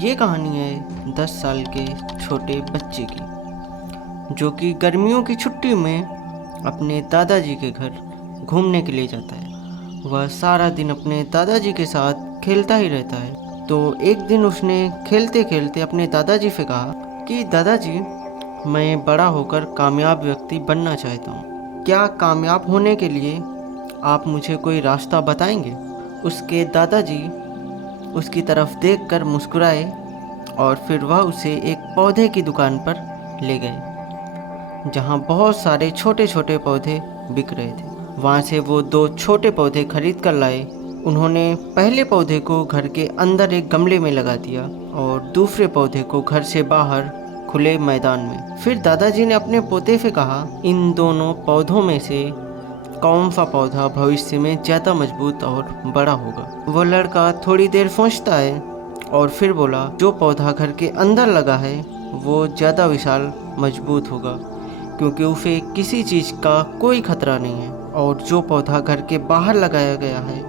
ये कहानी है 10 साल के छोटे बच्चे की, जो कि गर्मियों की छुट्टी में अपने दादाजी के घर घूमने के लिए जाता है। वह सारा दिन अपने दादाजी के साथ खेलता ही रहता है। तो एक दिन उसने खेलते खेलते अपने दादाजी से कहा कि दादाजी, मैं बड़ा होकर कामयाब व्यक्ति बनना चाहता हूँ। क्या कामयाब होने के लिए आप मुझे कोई रास्ता बताएंगे? उसके दादाजी उसकी तरफ देखकर मुस्कुराए और फिर वह उसे एक पौधे की दुकान पर ले गए, जहाँ बहुत सारे छोटे छोटे पौधे बिक रहे थे। वहाँ से वो 2 छोटे पौधे खरीद कर लाए। उन्होंने पहले पौधे को घर के अंदर एक गमले में लगा दिया और दूसरे पौधे को घर से बाहर खुले मैदान में। फिर दादाजी ने अपने पोते से कहा, इन दोनों पौधों में से कौन सा पौधा भविष्य में ज़्यादा मजबूत और बड़ा होगा? वो लड़का थोड़ी देर सोचता है और फिर बोला, जो पौधा घर के अंदर लगा है वो ज़्यादा विशाल मजबूत होगा, क्योंकि उसे किसी चीज़ का कोई खतरा नहीं है। और जो पौधा घर के बाहर लगाया गया है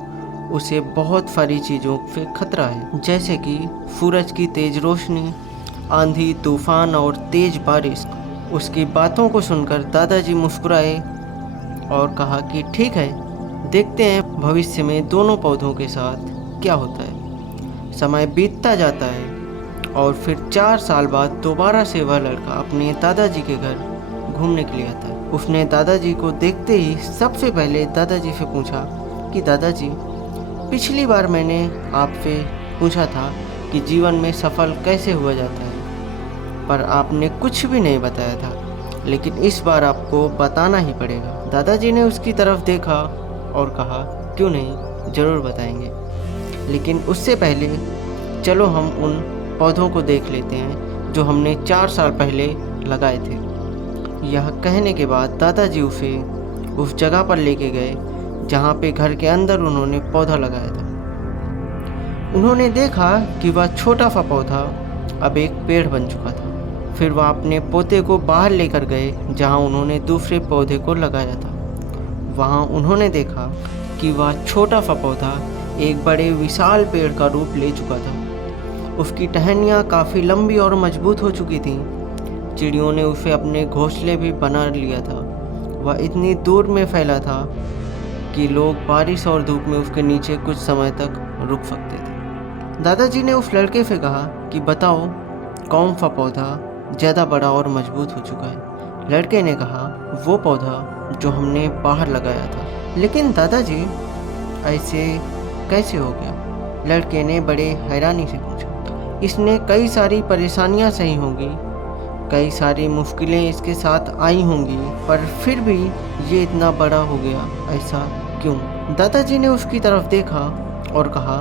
उसे बहुत सारी चीज़ों से खतरा है, जैसे कि सूरज की तेज़ रोशनी, आंधी तूफान और तेज़ बारिश। उसकी बातों को सुनकर दादाजी मुस्कुराए और कहा कि ठीक है, देखते हैं भविष्य में दोनों पौधों के साथ क्या होता है। समय बीतता जाता है और फिर 4 साल बाद दोबारा से वह लड़का अपने दादाजी के घर घूमने के लिए आता है। उसने दादाजी को देखते ही सबसे पहले दादाजी से पूछा कि दादाजी, पिछली बार मैंने आपसे पूछा था कि जीवन में सफल कैसे हुआ जाता है, पर आपने कुछ भी नहीं बताया था, लेकिन इस बार आपको बताना ही पड़ेगा। दादाजी ने उसकी तरफ देखा और कहा, क्यों नहीं, ज़रूर बताएंगे, लेकिन उससे पहले चलो हम उन पौधों को देख लेते हैं जो हमने 4 साल पहले लगाए थे। यह कहने के बाद दादाजी उसे उस जगह पर लेके गए जहाँ पे घर के अंदर उन्होंने पौधा लगाया था। उन्होंने देखा कि वह छोटा सा पौधा अब एक पेड़ बन चुका था। फिर वह अपने पोते को बाहर लेकर गए जहाँ उन्होंने दूसरे पौधे को लगाया था। वहाँ उन्होंने देखा कि वह छोटा सा पौधा एक बड़े विशाल पेड़ का रूप ले चुका था। उसकी टहनियाँ काफ़ी लंबी और मजबूत हो चुकी थीं। चिड़ियों ने उसे अपने घोंसले भी बना लिया था। वह इतनी दूर में फैला था कि लोग बारिश और धूप में उसके नीचे कुछ समय तक रुक सकते थे। दादाजी ने उस लड़के से कहा कि बताओ, कौन सा पौधा ज़्यादा बड़ा और मजबूत हो चुका है? लड़के ने कहा, वो पौधा जो हमने बाहर लगाया था। लेकिन दादाजी, ऐसे कैसे हो गया? लड़के ने बड़े हैरानी से पूछा। इसने कई सारी परेशानियां सही होंगी, कई सारी मुश्किलें इसके साथ आई होंगी, पर फिर भी ये इतना बड़ा हो गया, ऐसा क्यों? दादाजी ने उसकी तरफ देखा और कहा,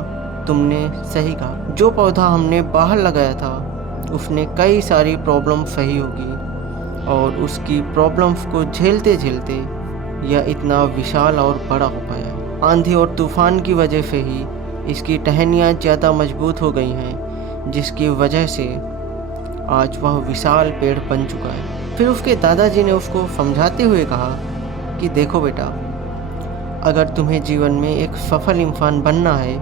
तुमने सही कहा, जो पौधा हमने बाहर लगाया था उसने कई सारी प्रॉब्लम सही होगी और उसकी प्रॉब्लम्स को झेलते झेलते यह इतना विशाल और बड़ा हो पाया। आंधी और तूफान की वजह से ही इसकी टहनियाँ ज़्यादा मजबूत हो गई हैं, जिसकी वजह से आज वह विशाल पेड़ बन चुका है। फिर उसके दादाजी ने उसको समझाते हुए कहा कि देखो बेटा, अगर तुम्हें जीवन में एक सफल इंसान बनना है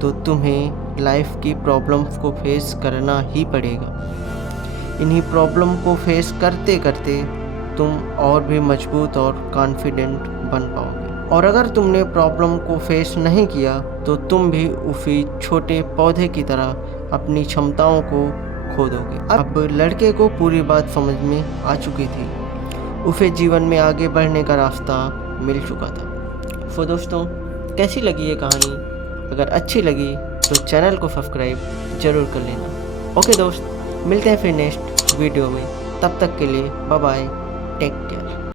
तो तुम्हें लाइफ की प्रॉब्लम्स को फेस करना ही पड़ेगा। इन्हीं प्रॉब्लम को फेस करते करते तुम और भी मजबूत और कॉन्फिडेंट बन पाओगे। और अगर तुमने प्रॉब्लम को फेस नहीं किया तो तुम भी उसी छोटे पौधे की तरह अपनी क्षमताओं को खो दोगे। अब लड़के को पूरी बात समझ में आ चुकी थी। उसे जीवन में आगे बढ़ने का रास्ता मिल चुका था। तो दोस्तों, कैसी लगी ये कहानी? अगर अच्छी लगी तो चैनल को सब्सक्राइब जरूर कर लेना। ओके दोस्त, मिलते हैं फिर नेक्स्ट वीडियो में। तब तक के लिए बाय बाय, टेक केयर।